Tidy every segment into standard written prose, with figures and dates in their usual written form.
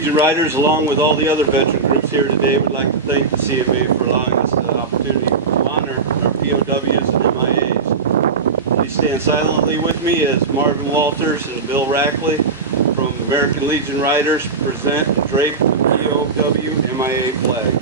Legion Riders, along with all the other veteran groups here today, would like to thank the CMA for allowing us the opportunity to honor our POWs and MIAs. Please stand silently with me as Marvin Walters and Bill Rackley from American Legion Riders present and drape the POW-MIA flag.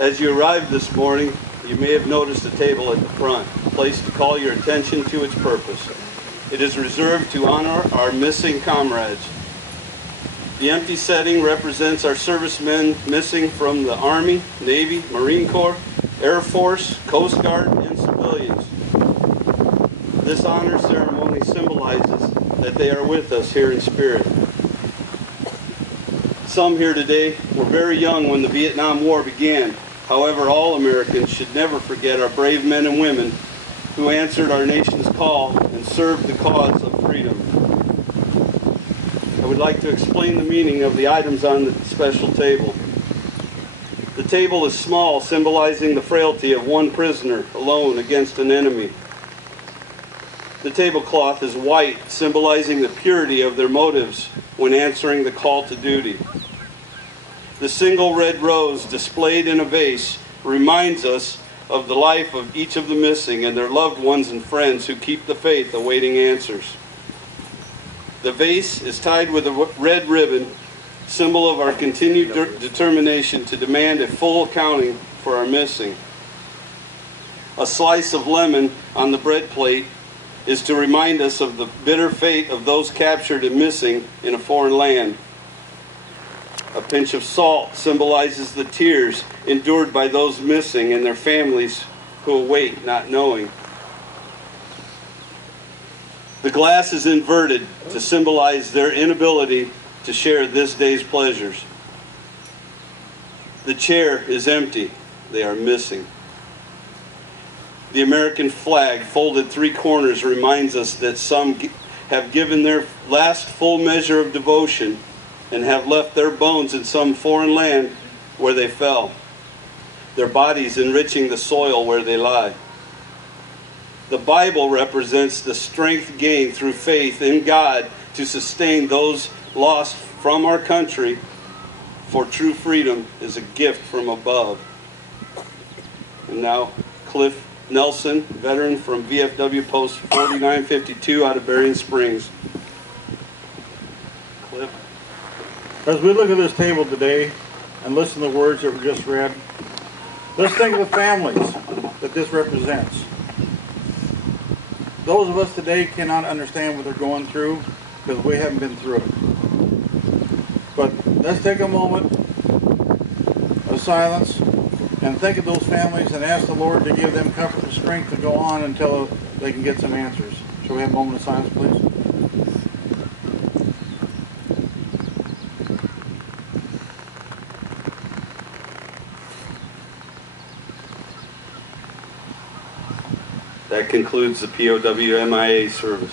As you arrived this morning, you may have noticed a table at the front, placed to call your attention to its purpose. It is reserved to honor our missing comrades. The empty setting represents our servicemen missing from the Army, Navy, Marine Corps, Air Force, Coast Guard, and civilians. This honor ceremony symbolizes that they are with us here in spirit. Some here today were very young when the Vietnam War began. However, all Americans should never forget our brave men and women who answered our nation's call and served the cause of freedom. I would like to explain the meaning of the items on the special table. The table is small, symbolizing the frailty of one prisoner alone against an enemy. The tablecloth is white, symbolizing the purity of their motives when answering the call to duty. The single red rose displayed in a vase reminds us of the life of each of the missing and their loved ones and friends who keep the faith awaiting answers. The vase is tied with a red ribbon, symbol of our continued determination to demand a full accounting for our missing. A slice of lemon on the bread plate is to remind us of the bitter fate of those captured and missing in a foreign land. A pinch of salt symbolizes the tears endured by those missing and their families who await not knowing. The glass is inverted to symbolize their inability to share this day's pleasures. The chair is empty. They are missing. The American flag, folded three corners, reminds us that some have given their last full measure of devotion and have left their bones in some foreign land where they fell, their bodies enriching the soil where they lie. The Bible represents the strength gained through faith in God to sustain those lost from our country, for true freedom is a gift from above. And now, Cliff Nelson, veteran from VFW Post 4952 out of Berrien Springs. Cliff. As we look at this table today and listen to the words that were just read, let's think of the families that this represents. Those of us today cannot understand what they're going through because we haven't been through it. But let's take a moment of silence and think of those families and ask the Lord to give them comfort and strength to go on until they can get some answers. Shall we have a moment of silence, please? That concludes the POW-MIA service.